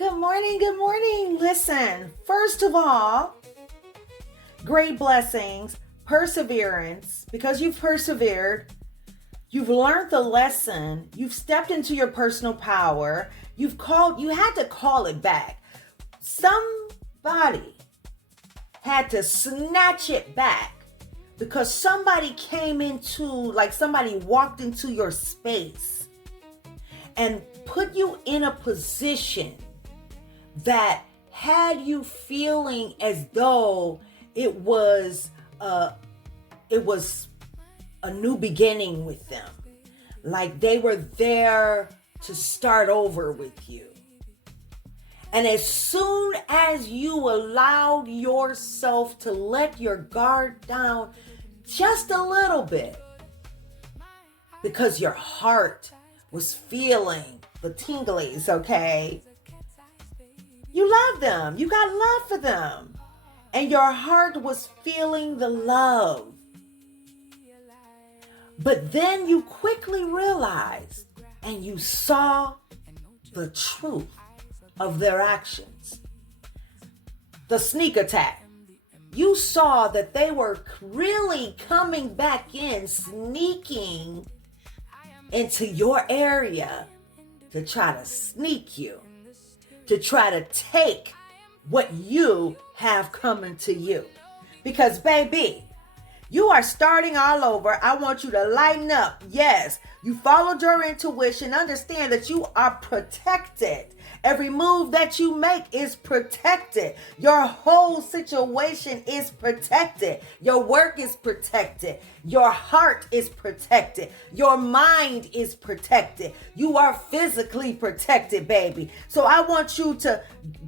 Good morning. Good morning. Listen, first of all, great blessings, perseverance, because you've persevered. You've learned the lesson. You've stepped into your personal power. You had to call it back. Somebody had to snatch it back because somebody somebody walked into your space and put you in a position that had you feeling as though it was a new beginning with them. Like they were there to start over with you. And as soon as you allowed yourself to let your guard down just a little bit, because your heart was feeling the tinglies, okay? You love them. You got love for them. And your heart was feeling the love. But then you quickly realized and you saw the truth of their actions. The sneak attack. You saw that they were really coming back in, sneaking into your area to try to sneak you, to try to take what you have coming to you. Because baby, you are starting all over. I want you to lighten up. Yes, you followed your intuition. Understand that you are protected. Every move that you make is protected. Your whole situation is protected. Your work is protected. Your heart is protected. Your mind is protected. You are physically protected, baby. So I want you to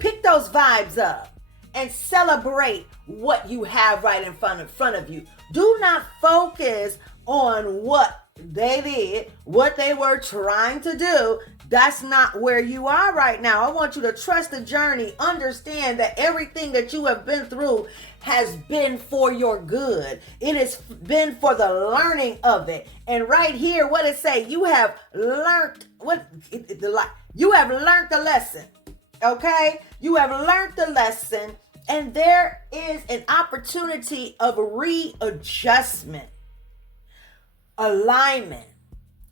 pick those vibes up and celebrate what you have right in front of you. Do not focus on what they did, what they were trying to do. That's not where you are right now. I want you to trust the journey. Understand that everything that you have been through has been for your good. It has been for the learning of it. And right here, what it say? You have learned you have learned the lesson. Okay? You have learned the lesson. And there is an opportunity of readjustment, alignment,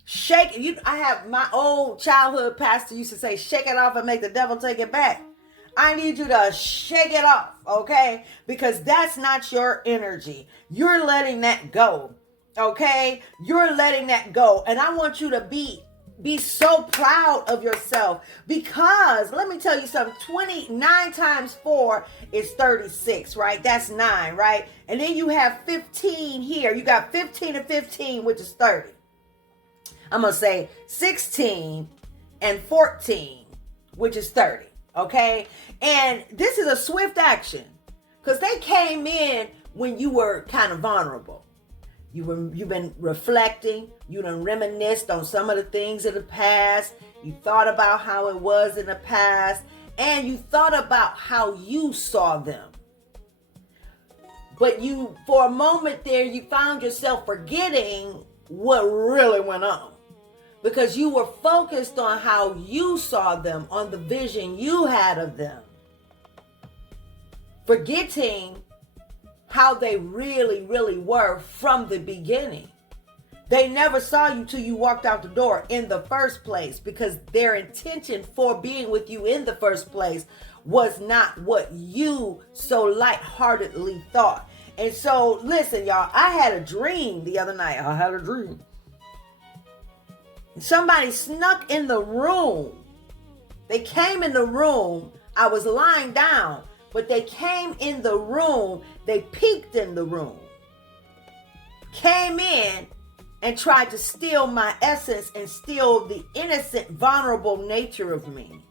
shake. I have my old childhood pastor used to say, shake it off and make the devil take it back. I need you to shake it off, okay? Because that's not your energy. You're letting that go, okay? You're letting that go. And I want you to be so proud of yourself, because let me tell you something. 29 times 4 is 36, right? That's 9, right? And then you have 15 here. You got 15 and 15, which is 30. I'm going to say 16 and 14, which is 30, okay? And this is a swift action because they came in when you were kind of vulnerable. You've been reflecting. You done reminisced on some of the things of the past. You thought about how it was in the past. And you thought about how you saw them. But for a moment there, you found yourself forgetting what really went on. Because you were focused on how you saw them, on the vision you had of them. Forgetting how they really, really were from the beginning. They never saw you till you walked out the door in the first place, because their intention for being with you in the first place was not what you so lightheartedly thought. And so, listen, y'all, I had a dream the other night. I had a dream. Somebody snuck in the room. They came in the room. I was lying down. But they came in the room, they peeked in the room, came in and tried to steal my essence and steal the innocent, vulnerable nature of me.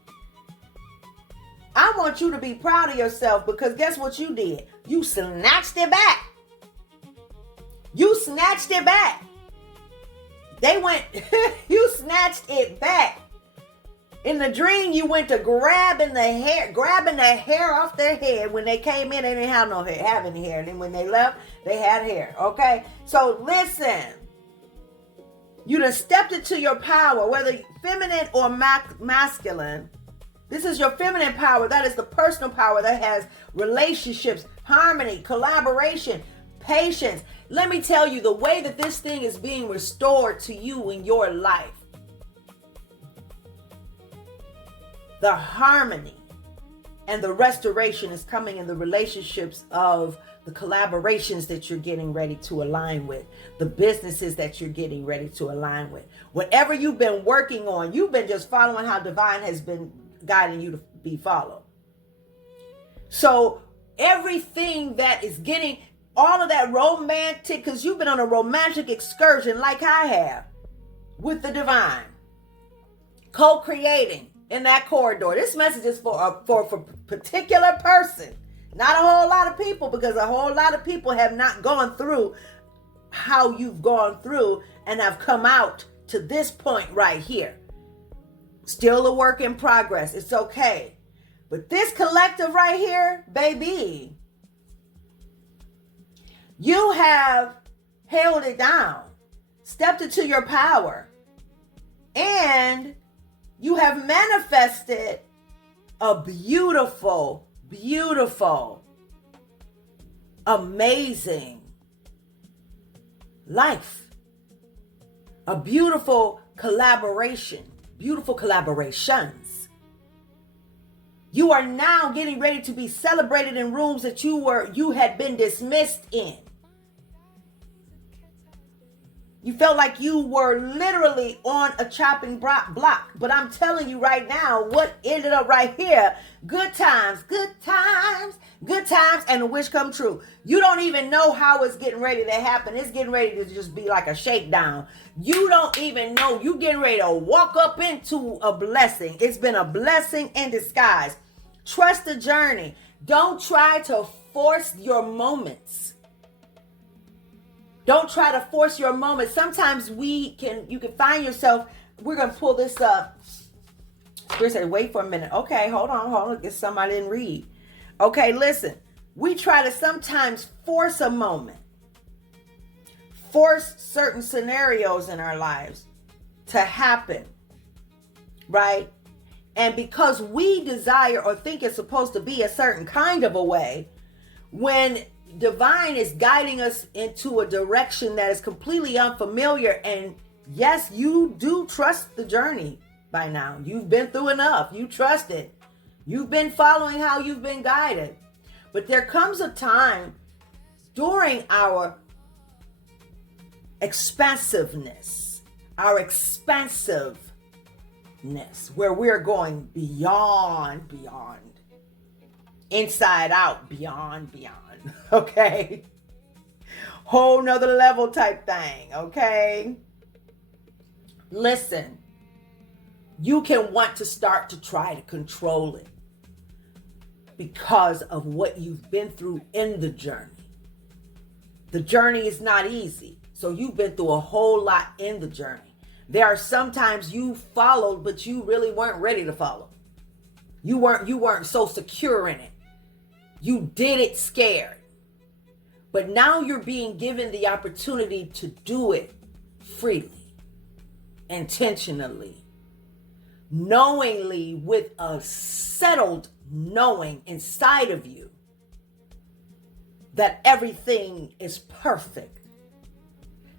I want you to be proud of yourself, because guess what you did? You snatched it back. You snatched it back. You snatched it back. In the dream, you went to grabbing the hair off their head. When they came in, they didn't have any hair. And then when they left, they had hair. Okay? So listen. You done stepped into your power, whether feminine or masculine. This is your feminine power. That is the personal power that has relationships, harmony, collaboration, patience. Let me tell you, the way that this thing is being restored to you in your life, the harmony and the restoration is coming in the relationships of the collaborations that you're getting ready to align with, the businesses that you're getting ready to align with. Whatever you've been working on, you've been just following how divine has been guiding you to be followed. So everything that is getting all of that romantic, because you've been on a romantic excursion like I have with the divine, co-creating in that corridor. This message is for a particular person, not a whole lot of people, because a whole lot of people have not gone through how you've gone through and have come out to this point right here. Still a work in progress. It's okay. But this collective right here, baby, you have held it down, stepped into your power, and you have manifested a beautiful, beautiful, amazing life. A beautiful collaboration, beautiful collaborations. You are now getting ready to be celebrated in rooms that you had been dismissed in. You felt like you were literally on a chopping block. But I'm telling you right now, what ended up right here, good times, good times, good times, and the wish come true. You don't even know how it's getting ready to happen. It's getting ready to just be like a shakedown. You don't even know. You getting ready to walk up into a blessing. It's been a blessing in disguise. Trust the journey. Don't try to force your moments. Don't try to force your moment. Sometimes you can find yourself, we're going to pull this up. Spirit said, wait for a minute. Okay, hold on. Get something I didn't read. Okay, listen. We try to sometimes force a moment. Force certain scenarios in our lives to happen. Right? And because we desire or think it's supposed to be a certain kind of a way, when divine is guiding us into a direction that is completely unfamiliar, and yes, you do trust the journey by now. You've been through enough. You trust it. You've been following how you've been guided. But there comes a time during our expansiveness, where we're going beyond, inside out, beyond. Okay? Whole nother level type thing. Okay? Listen, you can want to start to try to control it because of what you've been through in the journey. The journey is not easy. So you've been through a whole lot in the journey. There are sometimes you followed, but you really weren't ready to follow. You weren't so secure in it. You did it scared. But now you're being given the opportunity to do it freely, intentionally, knowingly, with a settled knowing inside of you that everything is perfect.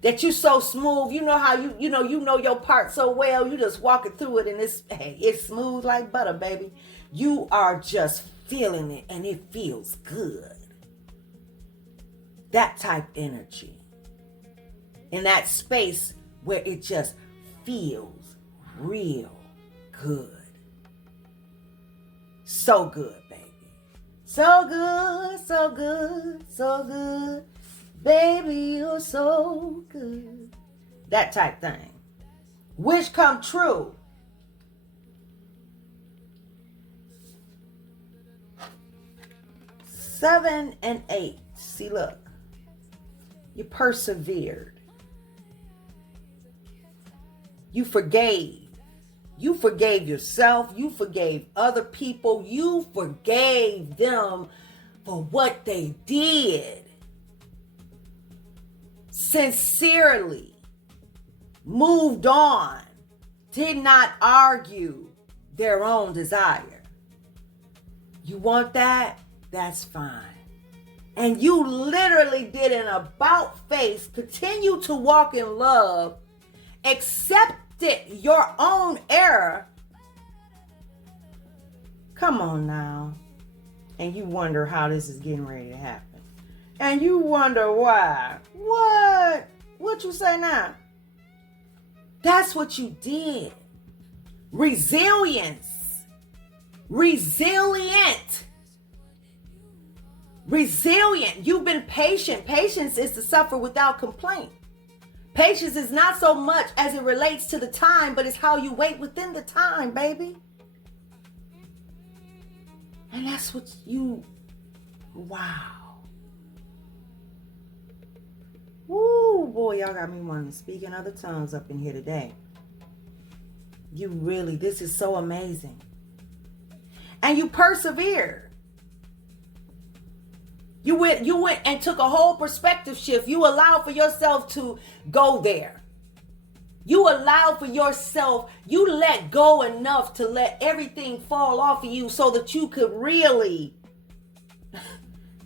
That you're so smooth. You know how you know your part so well. You just walking through it and it's smooth like butter, baby. You are just feeling it and it feels good. That type energy. In that space where it just feels real good. So good, baby. So good, so good, so good. Baby, you're so good. That type thing. Wish come true. Seven and 8. See, look. You persevered. You forgave. You forgave yourself. You forgave other people. You forgave them for what they did. Sincerely moved on, did not argue their own desire. You want that? That's fine. And you literally did an about face, continue to walk in love, accepted your own error. Come on now. And you wonder how this is getting ready to happen. And you wonder why. What? What you say now? That's what you did. Resilience. Resilient. Resilient. You've been patient. Patience is to suffer without complaint. Patience is not so much as it relates to the time, but it's how you wait within the time, baby. And that's what you, wow. Woo, boy, y'all got me wanting to speak in other tongues up in here today. You really, this is so amazing. And you persevered. You went and took a whole perspective shift. You allowed for yourself to go there. You allowed for yourself, you let go enough to let everything fall off of you so that you could really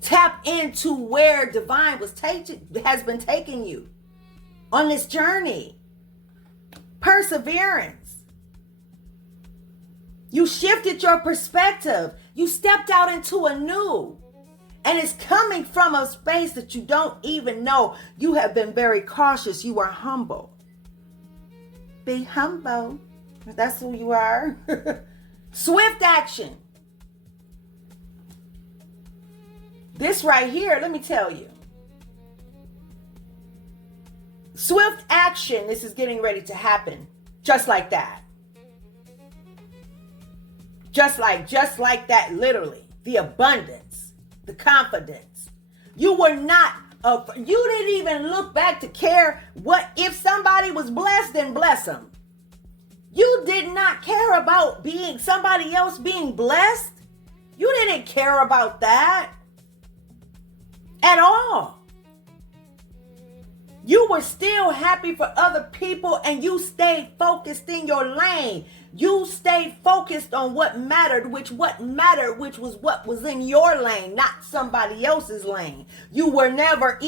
tap into where divine has been taking you on this journey. Perseverance. You shifted your perspective. You stepped out into a new. And it's coming from a space that you don't even know. You have been very cautious. You are humble. Be humble. That's who you are. Swift action. This right here, let me tell you. Swift action, this is getting ready to happen. Just like that. Just like that, literally. The abundance, the confidence. You were not, you didn't even look back to care what, if somebody was blessed, then bless them. You did not care about somebody else being blessed. You didn't care about that at all. You were still happy for other people and you stayed focused in your lane. You stayed focused on what mattered, which was what was in your lane, not somebody else's lane. You never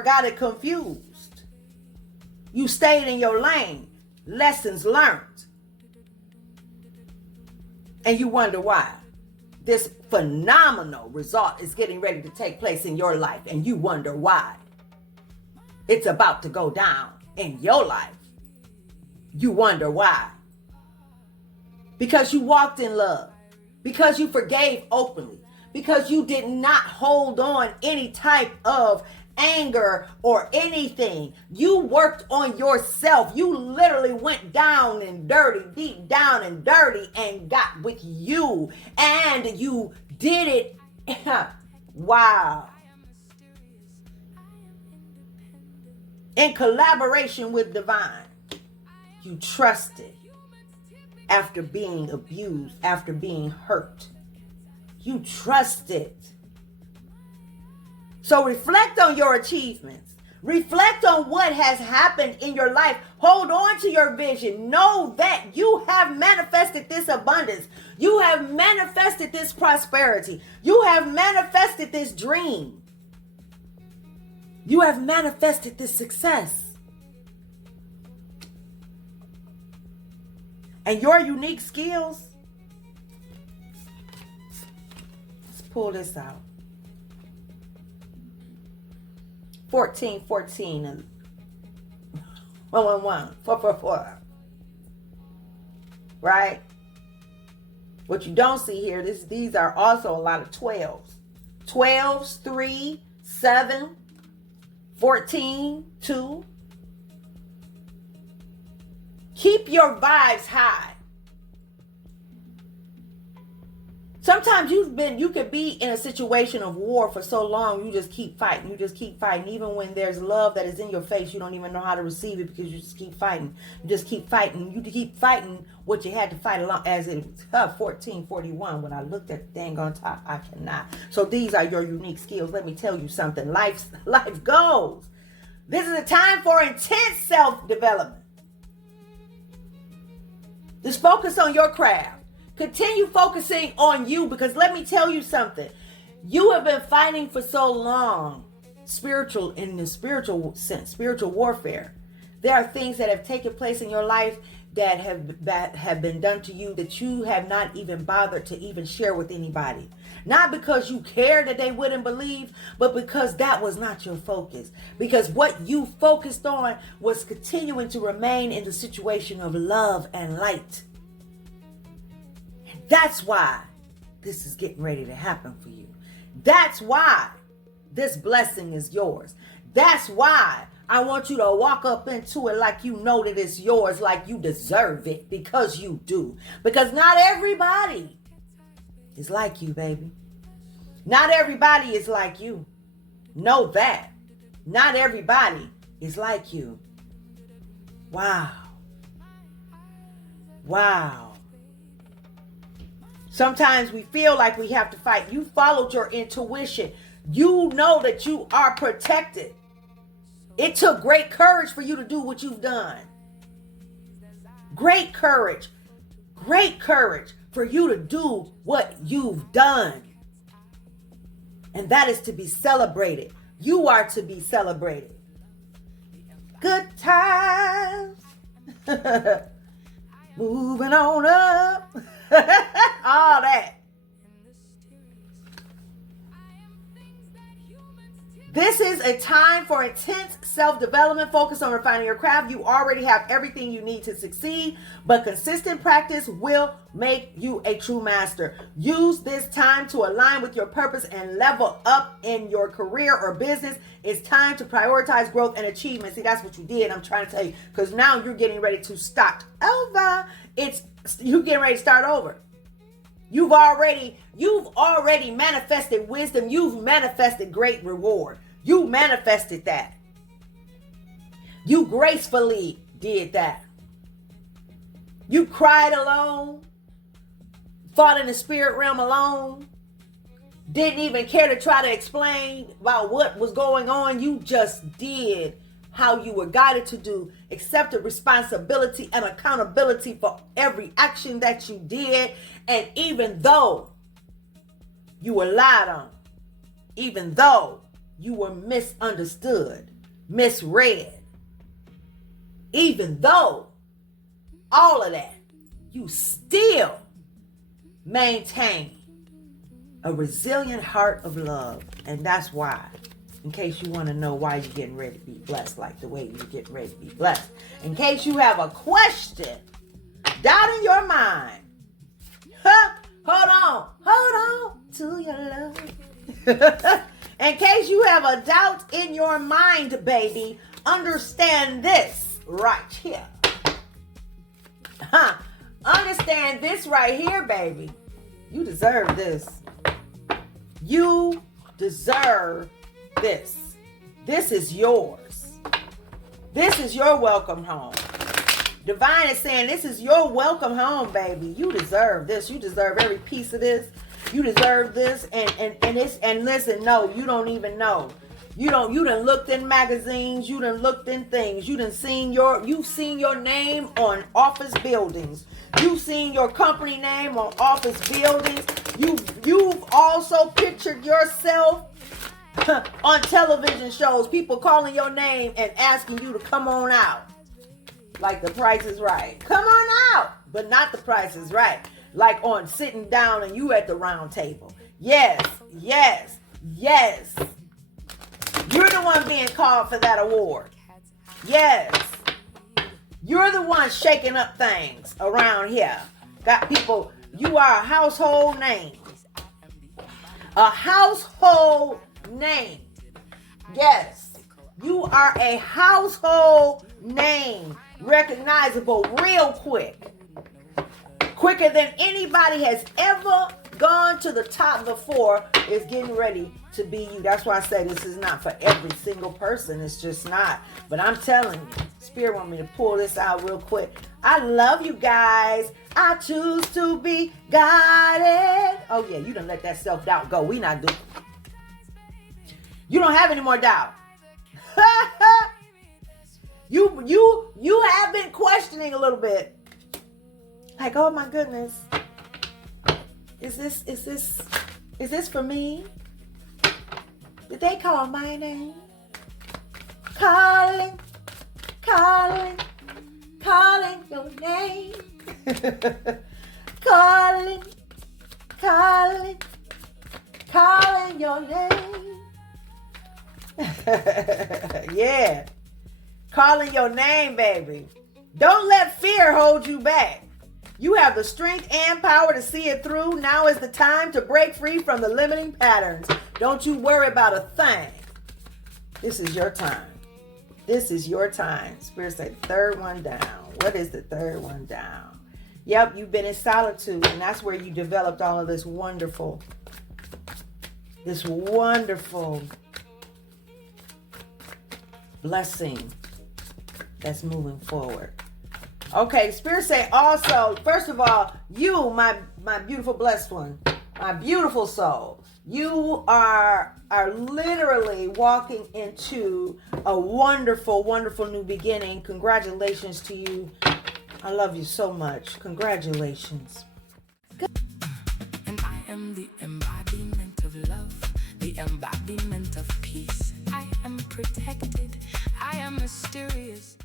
got it confused. You stayed in your lane. Lessons learned. And you wonder why. This phenomenal result is getting ready to take place in your life, and you wonder why. It's about to go down in your life. You wonder why. Because you walked in love. Because you forgave openly. Because you did not hold on any type of anger or anything. You worked on yourself. You literally went down and dirty, deep down and dirty, and got with you. And you did it. Wow. In collaboration with divine. You trusted after being abused, after being hurt. You trusted. So reflect on your achievements. Reflect on what has happened in your life. Hold on to your vision. Know that you have manifested this abundance. You have manifested this prosperity. You have manifested this dream. You have manifested this success. And your unique skills. Let's pull this out. 14 and 111 444. Right? What you don't see here, these are also a lot of 12s. 12s, 3, 7, 14, 2. Keep your vibes high. Sometimes you could be in a situation of war for so long, you just keep fighting. You just keep fighting. Even when there's love that is in your face, you don't even know how to receive it because you just keep fighting. You just keep fighting. You keep fighting what you had to fight along as it 1441. When I looked at the dang on top, I cannot. So these are your unique skills. Let me tell you something. Life goes. This is a time for intense self-development. Just focus on your craft. Continue focusing on you, because let me tell you something. You have been fighting for so long, in the spiritual sense, spiritual warfare. There are things that have taken place in your life that have been done to you that you have not even bothered to even share with anybody. Not because you care that they wouldn't believe, but because that was not your focus. Because what you focused on was continuing to remain in the situation of love and light. And that's why this is getting ready to happen for you. That's why this blessing is yours. That's why I want you to walk up into it like you know that it's yours, like you deserve it, because you do. Because not everybody is like you, baby. Not everybody is like you. Know that. Not everybody is like you. Wow. Wow. Sometimes we feel like we have to fight. You followed your intuition. You know that you are protected. It took great courage for you to do what you've done. Great courage. Great courage for you to do what you've done. And that is to be celebrated. You are to be celebrated. Good times. Moving on up. All that. This is a time for intense self-development. Focus on refining your craft. You already have everything you need to succeed, but consistent practice will make you a true master. Use this time to align with your purpose and level up in your career or business. It's time to prioritize growth and achievement. See, that's what you did. I'm trying to tell you, because now you're getting ready to start over. You're getting ready to start over. You've already manifested wisdom. You've manifested great reward. You manifested that. You gracefully did that. You cried alone, fought in the spirit realm alone, didn't even care to try to explain about what was going on. You just did how you were guided to do, accepted responsibility and accountability for every action that you did. And even though you were lied on, even though you were misunderstood, misread, even though all of that, you still maintain a resilient heart of love. And that's why, in case you want to know why you're getting ready to be blessed like the way you're getting ready to be blessed. In case you have a question, doubt in your mind. Hold on to your love. In case you have a doubt in your mind, baby, understand this right here. Understand this right here, baby. You deserve this. You deserve this. This is yours. This is your welcome home. Divine is saying this is your welcome home, baby. You deserve this. You deserve every piece of this. You deserve this. And listen, no, you don't even know. You done looked in magazines, you done looked in things, you've seen your name on office buildings. You've seen your company name on office buildings. You've also pictured yourself on television shows, people calling your name and asking you to come on out. Like The Price is Right. Come on out. But not The Price is Right. Like on sitting down and you at the round table. Yes. You're the one being called for that award. Yes. You're the one shaking up things around here. Got people, you are a household name. A household name. Yes. You are a household name. Recognizable real quick. Quicker than anybody has ever gone to the top before is getting ready to be you. That's why I say this is not for every single person. It's just not. But I'm telling you, Spirit want me to pull this out real quick. I love you guys. I choose to be guided. Oh yeah, you done let that self-doubt go. We not doing. You don't have any more doubt. You have been questioning a little bit. Like, oh my goodness. Is this for me? Did they call my name? Calling your name. calling your name. Yeah. Calling your name, baby. Don't let fear hold you back. You have the strength and power to see it through. Now is the time to break free from the limiting patterns. Don't you worry about a thing. This is your time. This is your time. Spirit said, third one down. What is the third one down? Yep, you've been in solitude, and that's where you developed all of this wonderful blessing that's moving forward. Okay, Spirit say also, first of all, you, my beautiful blessed one, my beautiful soul, you are literally walking into a wonderful, wonderful new beginning. Congratulations to you. I love you so much. Congratulations. And I am the embodiment of love, the embodiment of peace. I am protected. I am mysterious.